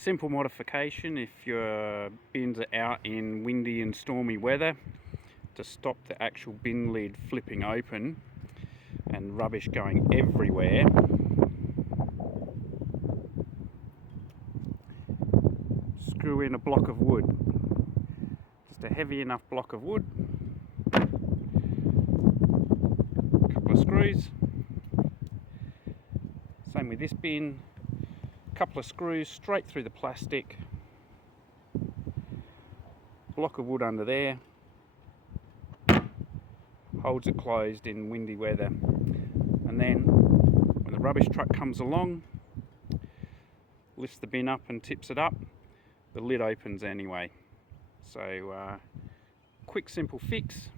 Simple modification if your bins are out in windy and stormy weather, to stop the actual bin lid flipping open and rubbish going everywhere. Screw in a block of wood, just a heavy enough block of wood, a couple of screws. Same with this bin, a couple of screws straight through the plastic, block of wood under there, holds it closed in windy weather. And then when the rubbish truck comes along, lifts the bin up and tips it up, the lid opens anyway. So quick simple fix.